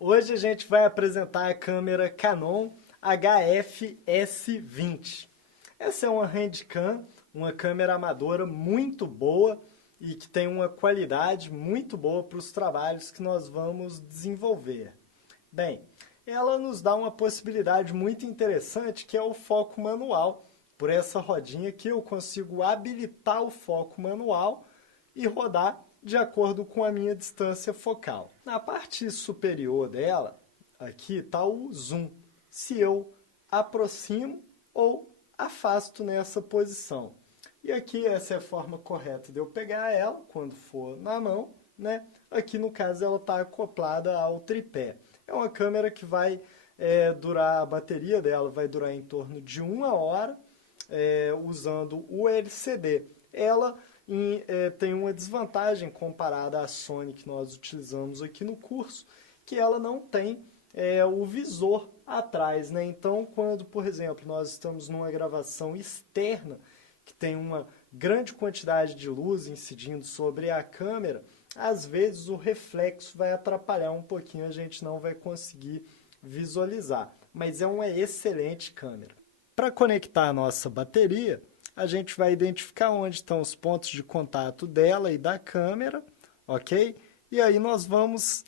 Hoje a gente vai apresentar a câmera Canon HF-S20. Essa é uma handcam, uma câmera amadora muito boa e que tem uma qualidade muito boa para os trabalhos que nós vamos desenvolver. Bem, ela nos dá uma possibilidade muito interessante que é o foco manual. Por essa rodinha aqui eu consigo habilitar o foco manual e rodar de acordo com a minha distância focal. Na parte superior dela, aqui está o zoom. Se eu aproximo ou afasto nessa posição. E aqui essa é a forma correta de eu pegar ela quando for na mão, né? Aqui no caso ela está acoplada ao tripé. É uma câmera que vai durar, a bateria dela vai durar em torno de 1 hora usando o LCD. Ela tem uma desvantagem comparada à Sony que nós utilizamos aqui no curso, que ela não tem o visor atrás, né? Então, quando, por exemplo, nós estamos numa gravação externa, que tem uma grande quantidade de luz incidindo sobre a câmera, às vezes o reflexo vai atrapalhar um pouquinho, a gente não vai conseguir visualizar. Mas é uma excelente câmera. Para conectar a nossa bateria, a gente vai identificar onde estão os pontos de contato dela e da câmera, ok? E aí nós vamos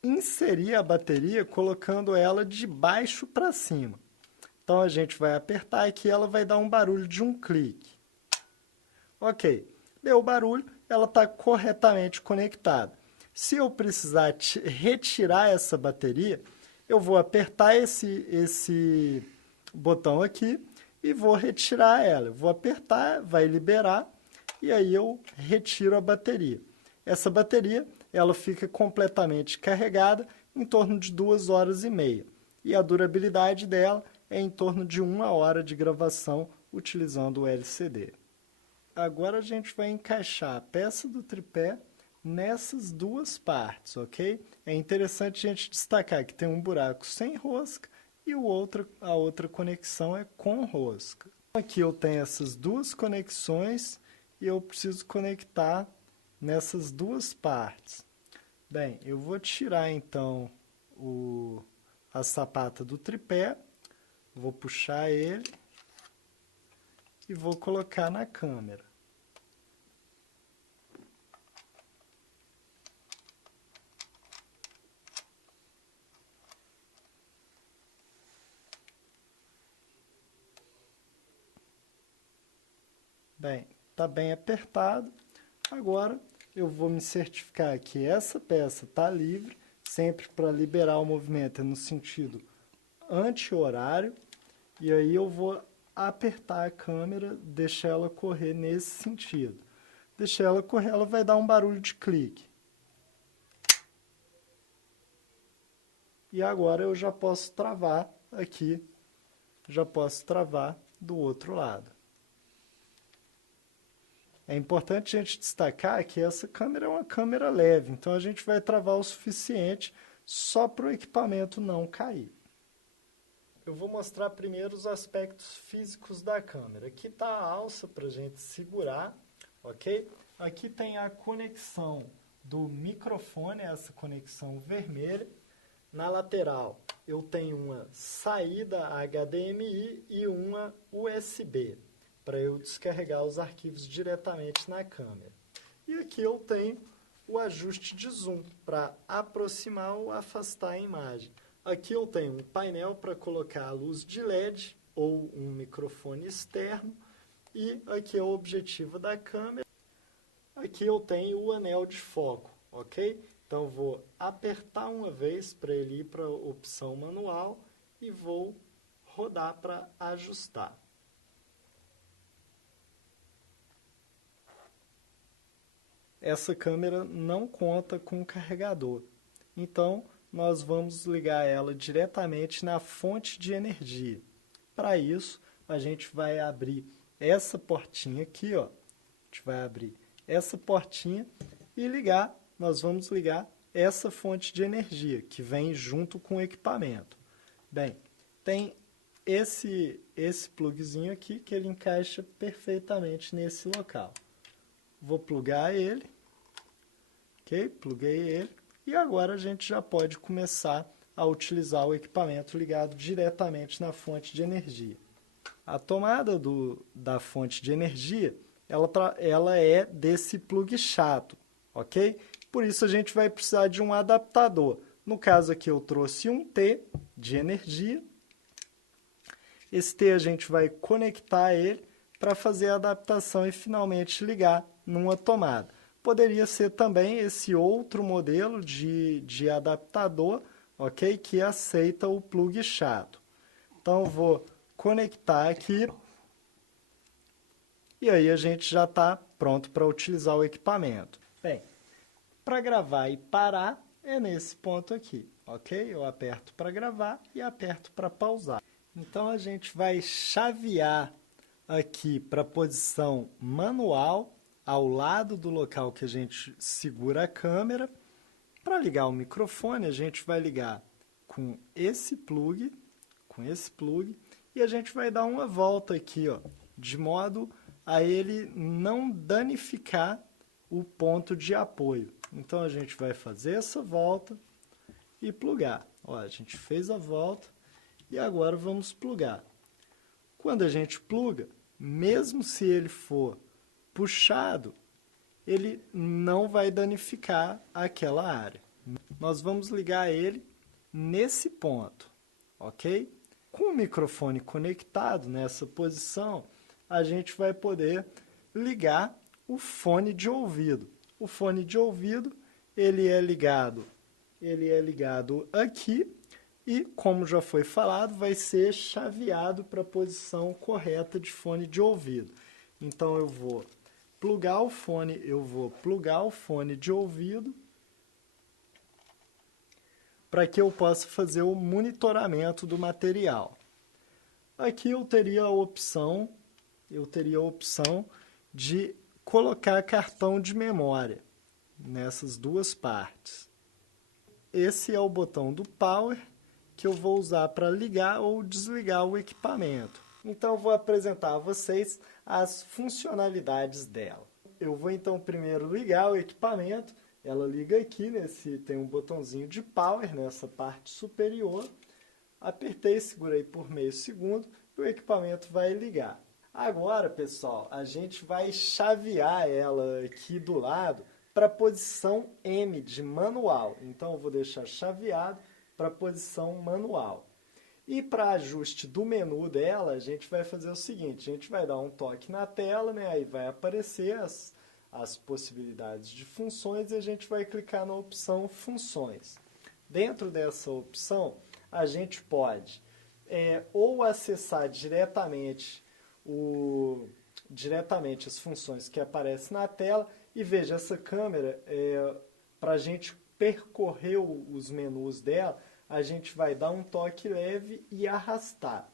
inserir a bateria colocando ela de baixo para cima. Então a gente vai apertar aqui e ela vai dar um barulho de um clique. Ok, deu o barulho, ela está corretamente conectada. Se eu precisar retirar essa bateria, eu vou apertar esse botão aqui e vou retirar ela. Eu vou apertar, vai liberar e aí eu retiro a bateria. Essa bateria ela fica completamente carregada em torno de 2 horas e meia. E a durabilidade dela é em torno de 1 hora de gravação utilizando o LCD. Agora a gente vai encaixar a peça do tripé nessas duas partes, ok? É interessante a gente destacar que tem um buraco sem rosca e a outra conexão é com rosca. Aqui eu tenho essas duas conexões e eu preciso conectar nessas duas partes. Bem, eu vou tirar então a sapata do tripé, vou puxar ele e vou colocar na câmera. Bem, está bem apertado. Agora eu vou me certificar que essa peça está livre, sempre para liberar o movimento é no sentido anti-horário. E aí eu vou apertar a câmera, deixar ela correr nesse sentido. Deixar ela correr, ela vai dar um barulho de clique. E agora eu já posso travar aqui, já posso travar do outro lado. É importante a gente destacar que essa câmera é uma câmera leve, então a gente vai travar o suficiente só para o equipamento não cair. Eu vou mostrar primeiro os aspectos físicos da câmera. Aqui está a alça para a gente segurar, ok? Aqui tem a conexão do microfone, essa conexão vermelha. Na lateral eu tenho uma saída HDMI e uma USB, para eu descarregar os arquivos diretamente na câmera. E aqui eu tenho o ajuste de zoom, para aproximar ou afastar a imagem. Aqui eu tenho um painel para colocar a luz de LED ou um microfone externo. E aqui é o objetivo da câmera. Aqui eu tenho o anel de foco, ok? Então eu vou apertar uma vez para ele ir para a opção manual e vou rodar para ajustar. Essa câmera não conta com carregador, então nós vamos ligar ela diretamente na fonte de energia. Para isso, a gente vai abrir essa portinha aqui, ó. A gente vai abrir essa portinha e nós vamos ligar essa fonte de energia que vem junto com o equipamento. Bem, tem esse plugzinho aqui que ele encaixa perfeitamente nesse local. Vou plugar ele, ok? Pluguei ele E agora a gente já pode começar a utilizar o equipamento ligado diretamente na fonte de energia. A tomada da fonte de energia, ela é desse plug chato, ok? Por isso a gente vai precisar de um adaptador. No caso aqui eu trouxe um T de energia. Esse T a gente vai conectar ele para fazer a adaptação e finalmente ligar numa tomada. Poderia ser também esse outro modelo de adaptador, ok? Que aceita o plug chato. Então eu vou conectar aqui e aí a gente já está pronto para utilizar o equipamento. Bem, para gravar e parar é nesse ponto aqui, ok? Eu aperto para gravar e aperto para pausar. Então a gente vai chavear aqui para a posição manual, ao lado do local que a gente segura a câmera. Para ligar o microfone, a gente vai ligar com esse plug, e a gente vai dar uma volta aqui, ó, de modo a ele não danificar o ponto de apoio. Então a gente vai fazer essa volta e plugar. Ó, a gente fez a volta e agora vamos plugar. Quando a gente pluga, mesmo se ele for puxado, ele não vai danificar aquela área. Nós vamos ligar ele nesse ponto, ok? Com o microfone conectado nessa posição, a gente vai poder ligar o fone de ouvido. O fone de ouvido, ele é ligado aqui e, como já foi falado, vai ser chaveado para a posição correta de fone de ouvido. Então eu vou plugar o fone de ouvido para que eu possa fazer o monitoramento do material. Aqui eu teria a opção de colocar cartão de memória nessas duas partes. Esse é o botão do Power que eu vou usar para ligar ou desligar o equipamento. Então eu vou apresentar a vocês as funcionalidades dela. Eu vou então primeiro ligar o equipamento. Ela liga aqui, tem um botãozinho de Power nessa parte superior. Apertei, segurei por meio segundo e o equipamento vai ligar. Agora, pessoal, a gente vai chavear ela aqui do lado para a posição M de manual. Então eu vou deixar chaveado para a posição manual. E para ajuste do menu dela, a gente vai fazer o seguinte, a gente vai dar um toque na tela, né? Aí vai aparecer as possibilidades de funções e a gente vai clicar na opção Funções. Dentro dessa opção, a gente pode ou acessar diretamente as funções que aparecem na tela e veja, essa câmera, para a gente percorrer os menus dela, a gente vai dar um toque leve e arrastar.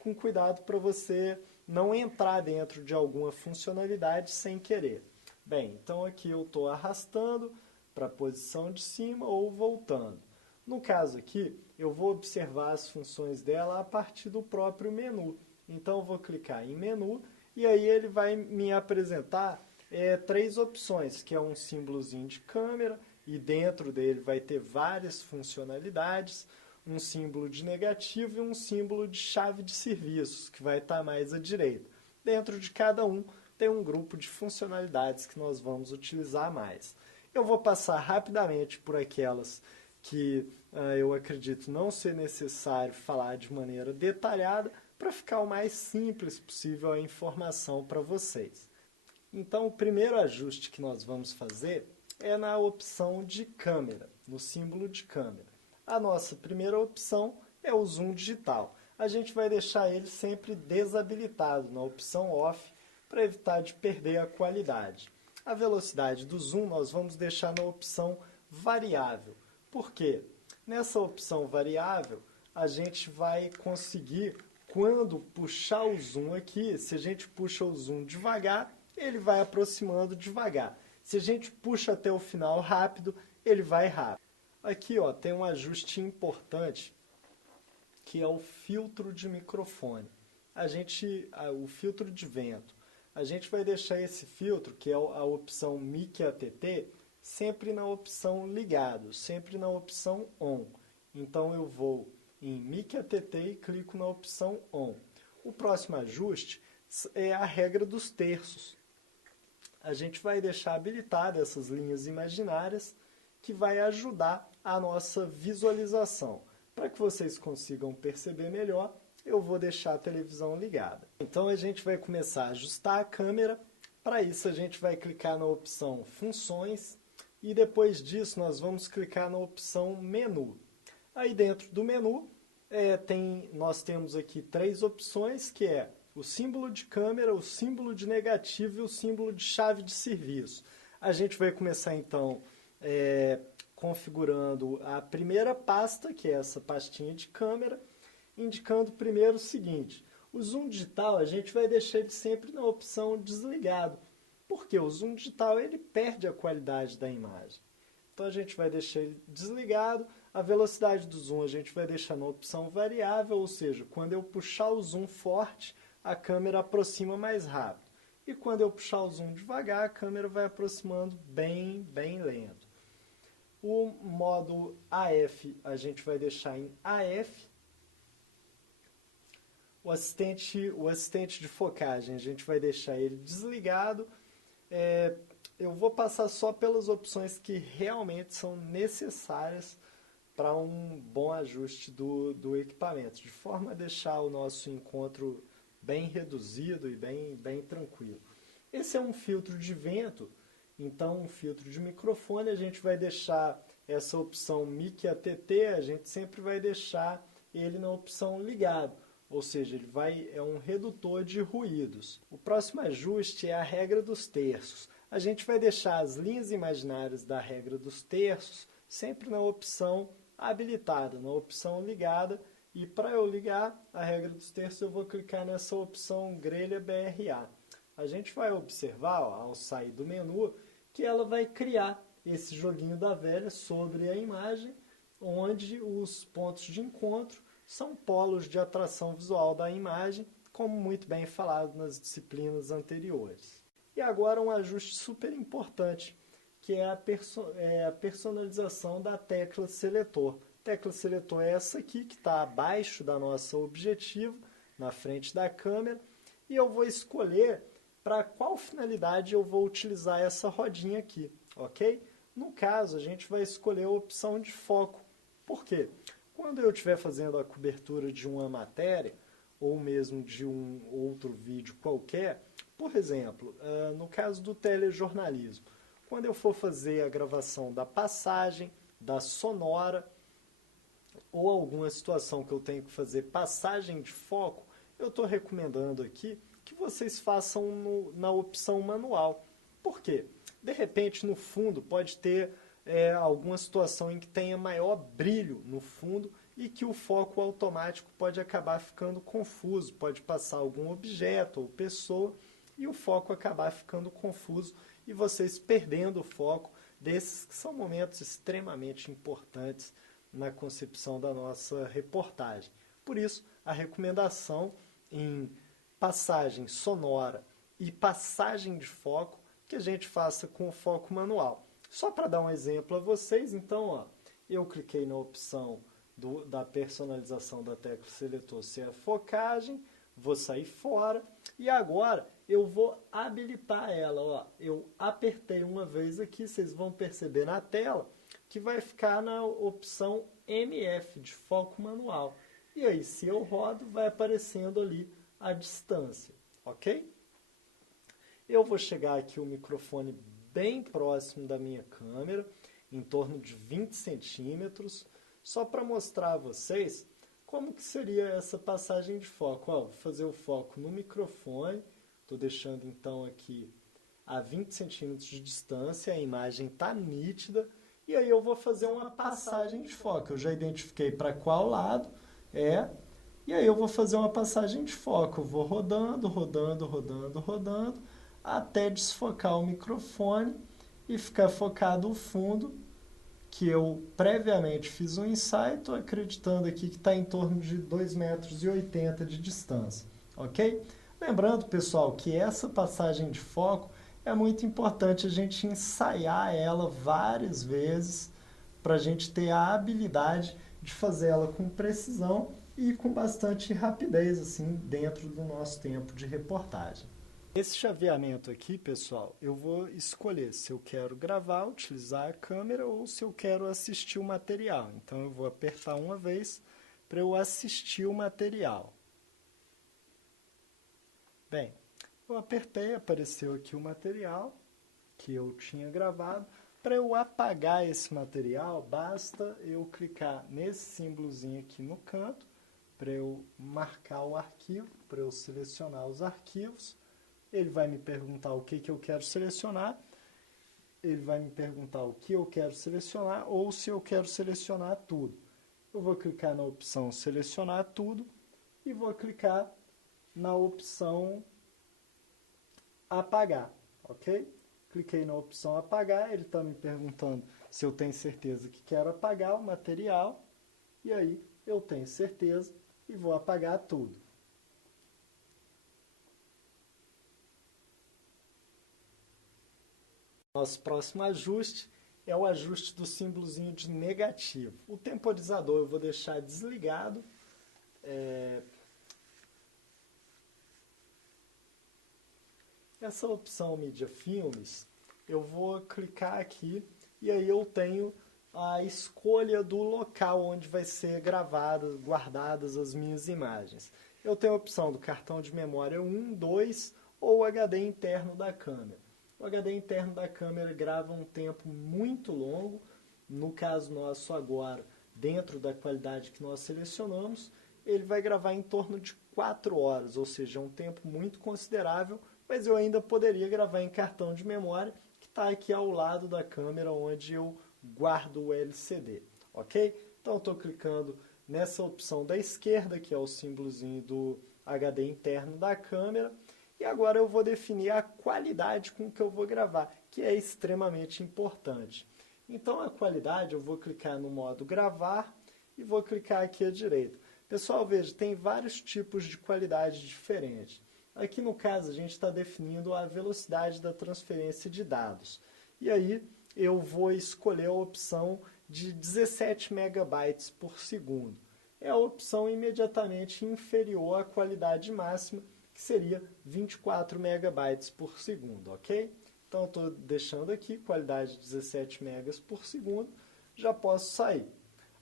Com cuidado para você não entrar dentro de alguma funcionalidade sem querer. Bem, então aqui eu estou arrastando para a posição de cima ou voltando. No caso aqui, eu vou observar as funções dela a partir do próprio menu. Então eu vou clicar em menu e aí ele vai me apresentar três opções, que é um símbolozinho de câmera, e dentro dele vai ter várias funcionalidades, um símbolo de negativo e um símbolo de chave de serviços, que vai estar mais à direita. Dentro de cada um tem um grupo de funcionalidades que nós vamos utilizar mais. Eu vou passar rapidamente por aquelas que eu acredito não ser necessário falar de maneira detalhada, para ficar o mais simples possível a informação para vocês. Então, o primeiro ajuste que nós vamos fazer é na opção de câmera, no símbolo de câmera. A nossa primeira opção é o zoom digital. A gente vai deixar ele sempre desabilitado na opção off para evitar de perder a qualidade. A velocidade do zoom nós vamos deixar na opção variável. Por quê? Nessa opção variável, a gente vai conseguir, quando puxar o zoom aqui, se a gente puxa o zoom devagar, ele vai aproximando devagar. Se a gente puxa até o final rápido, ele vai rápido. Aqui tem um ajuste importante, que é o filtro de microfone. O filtro de vento. A gente vai deixar esse filtro, que é a opção Mic ATT, sempre na opção ligado, sempre na opção on. Então eu vou em Mic ATT e clico na opção on. O próximo ajuste é a regra dos terços. A gente vai deixar habilitada essas linhas imaginárias que vai ajudar a nossa visualização. Para que vocês consigam perceber melhor, eu vou deixar a televisão ligada. Então a gente vai começar a ajustar a câmera. Para isso a gente vai clicar na opção Funções e depois disso nós vamos clicar na opção Menu. Aí dentro do menu nós temos aqui 3 opções, que é o símbolo de câmera, o símbolo de negativo e o símbolo de chave de serviço. A gente vai começar então configurando a primeira pasta, que é essa pastinha de câmera, indicando primeiro o seguinte: o zoom digital a gente vai deixar ele sempre na opção desligado, porque o zoom digital ele perde a qualidade da imagem. Então a gente vai deixar ele desligado. A velocidade do zoom a gente vai deixar na opção variável, ou seja, quando eu puxar o zoom forte, a câmera aproxima mais rápido. E quando eu puxar o zoom devagar, a câmera vai aproximando bem lento. O modo AF a gente vai deixar em AF. O assistente de focagem a gente vai deixar ele desligado. Eu vou passar só pelas opções que realmente são necessárias para um bom ajuste do equipamento, de forma a deixar o nosso encontro bem reduzido e bem tranquilo. Esse é um filtro de vento, então um filtro de microfone, a gente vai deixar essa opção Mic ATT, a gente sempre vai deixar ele na opção ligado, ou seja, é um redutor de ruídos. O próximo ajuste é a regra dos terços. A gente vai deixar as linhas imaginárias da regra dos terços sempre na opção habilitada, na opção ligada, e para eu ligar a regra dos terços eu vou clicar nessa opção grelha BRA. A gente vai observar, ao sair do menu, que ela vai criar esse joguinho da velha sobre a imagem, onde os pontos de encontro são polos de atração visual da imagem, como muito bem falado nas disciplinas anteriores. E agora um ajuste super importante, que é a personalização da tecla seletor. A tecla seletor é essa aqui, que está abaixo da nossa objetivo, na frente da câmera, e eu vou escolher para qual finalidade eu vou utilizar essa rodinha aqui, ok? No caso, a gente vai escolher a opção de foco. Por quê? Quando eu estiver fazendo a cobertura de uma matéria, ou mesmo de um outro vídeo qualquer, por exemplo, no caso do telejornalismo, quando eu for fazer a gravação da passagem, da sonora, ou alguma situação que eu tenho que fazer passagem de foco, eu estou recomendando aqui que vocês façam na opção manual. Por quê? De repente, no fundo, pode ter alguma situação em que tenha maior brilho no fundo e que o foco automático pode acabar ficando confuso, pode passar algum objeto ou pessoa e o foco acabar ficando confuso e vocês perdendo o foco desses que são momentos extremamente importantes na concepção da nossa reportagem. Por isso, a recomendação em passagem sonora e passagem de foco que a gente faça com o foco manual. Só para dar um exemplo a vocês, então, eu cliquei na opção da personalização da tecla seletor ser a focagem, vou sair fora e agora eu vou habilitar ela. Eu apertei uma vez aqui, vocês vão perceber na tela que vai ficar na opção MF, de foco manual. E aí, se eu rodo, vai aparecendo ali a distância, ok? Eu vou chegar aqui o microfone bem próximo da minha câmera, em torno de 20 centímetros, só para mostrar a vocês como que seria essa passagem de foco. Vou fazer o foco no microfone, estou deixando então aqui a 20 centímetros de distância, a imagem está nítida, e aí eu vou fazer uma passagem de foco. Eu já identifiquei para qual lado e aí eu vou fazer uma passagem de foco. Eu vou rodando, até desfocar o microfone e ficar focado o fundo, que eu previamente fiz um ensaio, estou acreditando aqui que está em torno de 2,80 metros de distância, ok? Lembrando, pessoal, que essa passagem de foco é muito importante a gente ensaiar ela várias vezes para a gente ter a habilidade de fazer ela com precisão e com bastante rapidez, assim, dentro do nosso tempo de reportagem. Esse chaveamento aqui, pessoal, eu vou escolher se eu quero gravar, utilizar a câmera ou se eu quero assistir o material. Então eu vou apertar uma vez para eu assistir o material. Bem, eu apertei, apareceu aqui o material que eu tinha gravado. Para eu apagar esse material, basta eu clicar nesse símbolozinho aqui no canto, para eu marcar o arquivo, para eu selecionar os arquivos. Ele vai me perguntar o que eu quero selecionar, ele vai me perguntar o que eu quero selecionar ou se eu quero selecionar tudo. Eu vou clicar na opção selecionar tudo e vou clicar na opção apagar, ok? Cliquei na opção apagar, ele está me perguntando se eu tenho certeza que quero apagar o material, e aí eu tenho certeza e vou apagar tudo. Nosso próximo ajuste é o ajuste do símbolozinho de negativo. O temporizador eu vou deixar desligado. Essa opção Mídia Filmes, eu vou clicar aqui e aí eu tenho a escolha do local onde vai ser gravadas, guardadas as minhas imagens. Eu tenho a opção do cartão de memória 1, 2 ou HD interno da câmera. O HD interno da câmera grava um tempo muito longo, no caso nosso agora, dentro da qualidade que nós selecionamos, ele vai gravar em torno de 4 horas, ou seja, um tempo muito considerável, mas eu ainda poderia gravar em cartão de memória, que está aqui ao lado da câmera onde eu guardo o LCD, ok? Então estou clicando nessa opção da esquerda, que é o símbolozinho do HD interno da câmera, e agora eu vou definir a qualidade com que eu vou gravar, que é extremamente importante. Então a qualidade eu vou clicar no modo gravar e vou clicar aqui à direita. Pessoal, veja, tem vários tipos de qualidade diferentes. Aqui no caso a gente está definindo a velocidade da transferência de dados. E aí eu vou escolher a opção de 17 megabytes por segundo. É a opção imediatamente inferior à qualidade máxima, que seria 24 megabytes por segundo, ok? Então, estou deixando aqui, qualidade 17 megas por segundo, já posso sair.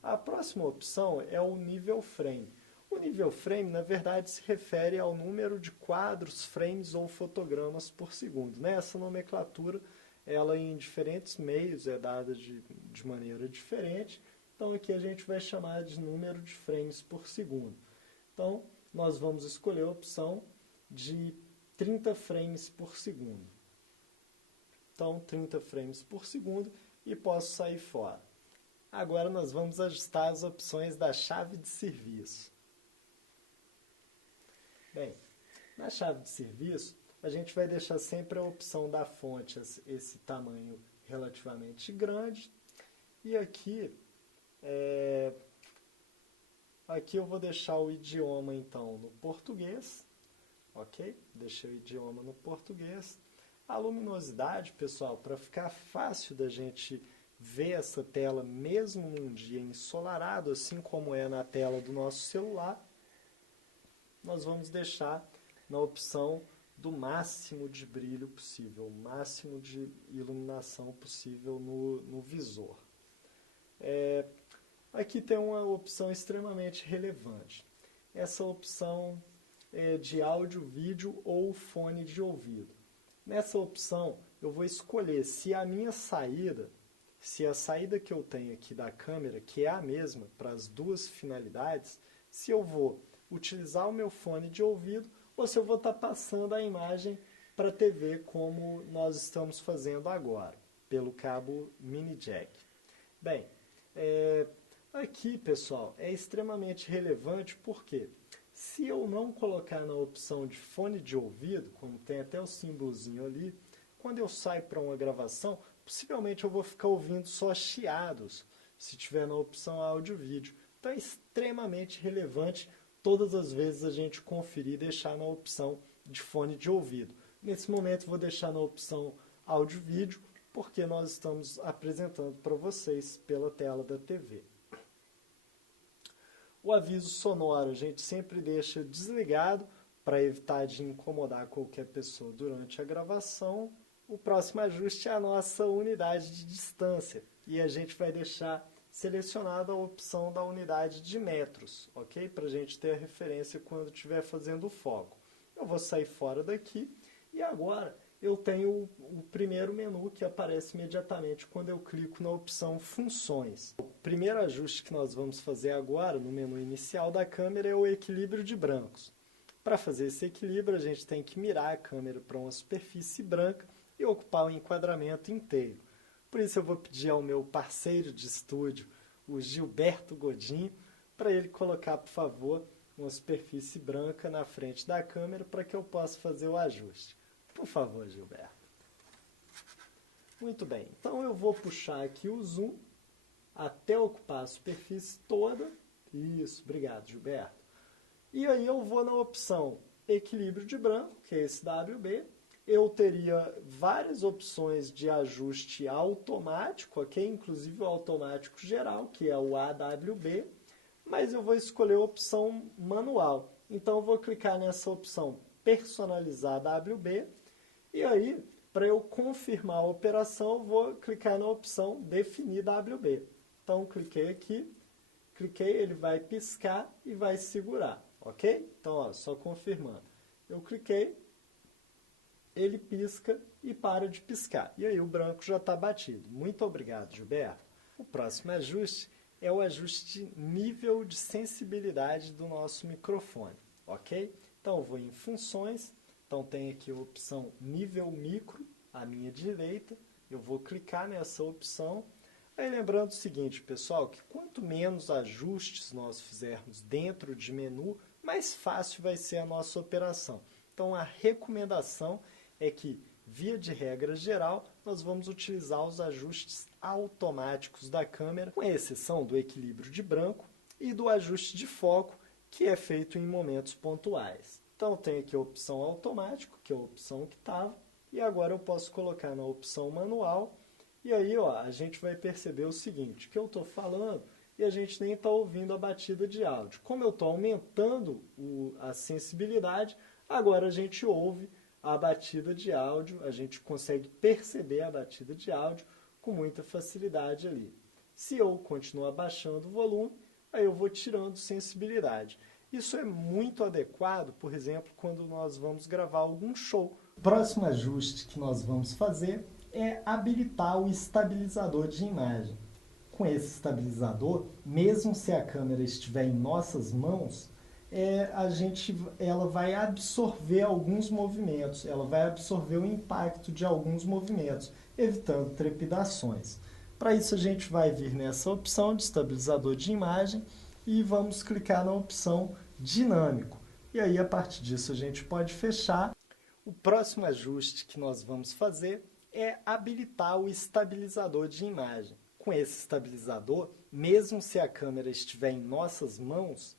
A próxima opção é o nível frame. O nível frame, na verdade, se refere ao número de quadros, frames ou fotogramas por segundo, né? Essa nomenclatura, ela em diferentes meios é dada de maneira diferente, então aqui a gente vai chamar de número de frames por segundo. Então, nós vamos escolher a opção de 30 frames por segundo. Então, 30 frames por segundo e posso sair fora. Agora nós vamos ajustar as opções da chave de serviço. Bem, na chave de serviço, a gente vai deixar sempre a opção da fonte, esse tamanho relativamente grande. E aqui, aqui eu vou deixar o idioma, então, no português. Ok? Deixei o idioma no português. A luminosidade, pessoal, para ficar fácil da gente ver essa tela mesmo num dia ensolarado, assim como é na tela do nosso celular, nós vamos deixar na opção do máximo de brilho possível, o máximo de iluminação possível no visor. Aqui tem uma opção extremamente relevante. Essa opção é de áudio, vídeo ou fone de ouvido. Nessa opção, eu vou escolher se a minha saída, se a saída que eu tenho aqui da câmera, que é a mesma para as duas finalidades, se eu vou utilizar o meu fone de ouvido ou se eu vou estar passando a imagem para a TV como nós estamos fazendo agora, pelo cabo mini jack. Bem, aqui, pessoal, é extremamente relevante porque se eu não colocar na opção de fone de ouvido, como tem até o símbolozinho ali, quando eu saio para uma gravação, possivelmente eu vou ficar ouvindo só chiados, se tiver na opção áudio e vídeo. Então é extremamente relevante todas as vezes a gente conferir e deixar na opção de fone de ouvido. Nesse momento vou deixar na opção áudio e vídeo, porque nós estamos apresentando para vocês pela tela da TV. O aviso sonoro a gente sempre deixa desligado para evitar de incomodar qualquer pessoa durante a gravação. O próximo ajuste é a nossa unidade de distância e a gente vai deixar selecionada a opção da unidade de metros, ok? Para a gente ter a referência quando estiver fazendo o foco. Eu vou sair fora daqui e agora eu tenho o primeiro menu que aparece imediatamente quando eu clico na opção Funções. O primeiro ajuste que nós vamos fazer agora no menu inicial da câmera é o equilíbrio de brancos. Para fazer esse equilíbrio, a gente tem que mirar a câmera para uma superfície branca e ocupar o enquadramento inteiro. Por isso eu vou pedir ao meu parceiro de estúdio, o Gilberto Godinho, para ele colocar, por favor, uma superfície branca na frente da câmera para que eu possa fazer o ajuste. Por favor, Gilberto. Muito bem, então eu vou puxar aqui o zoom até ocupar a superfície toda. Isso, obrigado, Gilberto. E aí eu vou na opção equilíbrio de branco, que é esse WB. Eu teria várias opções de ajuste automático, ok? Inclusive o automático geral, que é o AWB, mas eu vou escolher a opção manual. Então eu vou clicar nessa opção personalizar WB, e aí, para eu confirmar a operação, eu vou clicar na opção definir WB. Então cliquei aqui, ele vai piscar e vai segurar. Ok? Então, ó, só confirmando. Eu cliquei, ele pisca e para de piscar. E aí o branco já está batido. Muito obrigado, Gilberto. O próximo ajuste é o ajuste de nível de sensibilidade do nosso microfone. Ok? Então, eu vou em Funções. Então, tem aqui a opção Nível Micro, à minha direita. Eu vou clicar nessa opção. Aí lembrando o seguinte, pessoal, que quanto menos ajustes nós fizermos dentro de menu, mais fácil vai ser a nossa operação. Então, a recomendação é que, via de regra geral, nós vamos utilizar os ajustes automáticos da câmera, com exceção do equilíbrio de branco e do ajuste de foco, que é feito em momentos pontuais. Então, tem aqui a opção automático, que é a opção que estava, e agora eu posso colocar na opção manual. E aí, ó, a gente vai perceber o seguinte, que eu estou falando e a gente nem está ouvindo a batida de áudio. Como eu estou aumentando a sensibilidade, agora a gente ouve a batida de áudio, a gente consegue perceber a batida de áudio com muita facilidade ali. Se eu continuar abaixando o volume, aí eu vou tirando sensibilidade. Isso é muito adequado, por exemplo, quando nós vamos gravar algum show. O próximo ajuste que nós vamos fazer é habilitar o estabilizador de imagem. Com esse estabilizador, mesmo se a câmera estiver em nossas mãos, ela vai absorver alguns movimentos, ela vai absorver o impacto de alguns movimentos, evitando trepidações. Para isso a gente vai vir nessa opção de estabilizador de imagem e vamos clicar na opção dinâmico. E aí a partir disso a gente pode fechar. O próximo ajuste que nós vamos fazer é habilitar o estabilizador de imagem. Com esse estabilizador, mesmo se a câmera estiver em nossas mãos,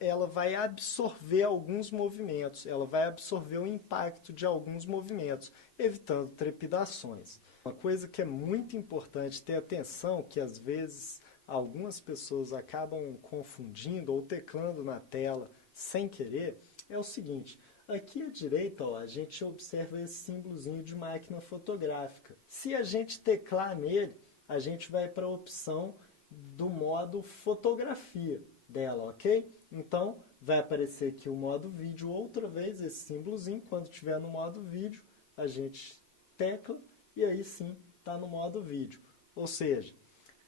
ela vai absorver alguns movimentos, ela vai absorver o impacto de alguns movimentos, evitando trepidações. Uma coisa que é muito importante ter atenção, que às vezes algumas pessoas acabam confundindo ou teclando na tela sem querer, é o seguinte: aqui à direita, ó, a gente observa esse símbolozinho de máquina fotográfica. Se a gente teclar nele, a gente vai para a opção do modo fotografia dela, ok? Então, vai aparecer aqui o modo vídeo outra vez, esse símbolozinho. Quando estiver no modo vídeo, a gente tecla e aí sim está no modo vídeo. Ou seja,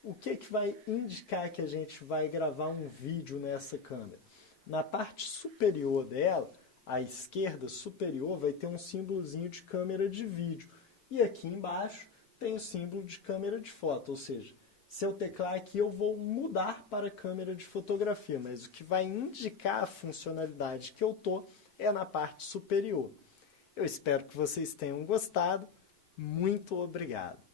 o que vai indicar que a gente vai gravar um vídeo nessa câmera? Na parte superior dela, à esquerda superior, vai ter um símbolozinho de câmera de vídeo. E aqui embaixo tem o símbolo de câmera de foto, ou seja, se eu teclar aqui eu vou mudar para a câmera de fotografia, mas o que vai indicar a funcionalidade que eu estou é na parte superior. Eu espero que vocês tenham gostado. Muito obrigado.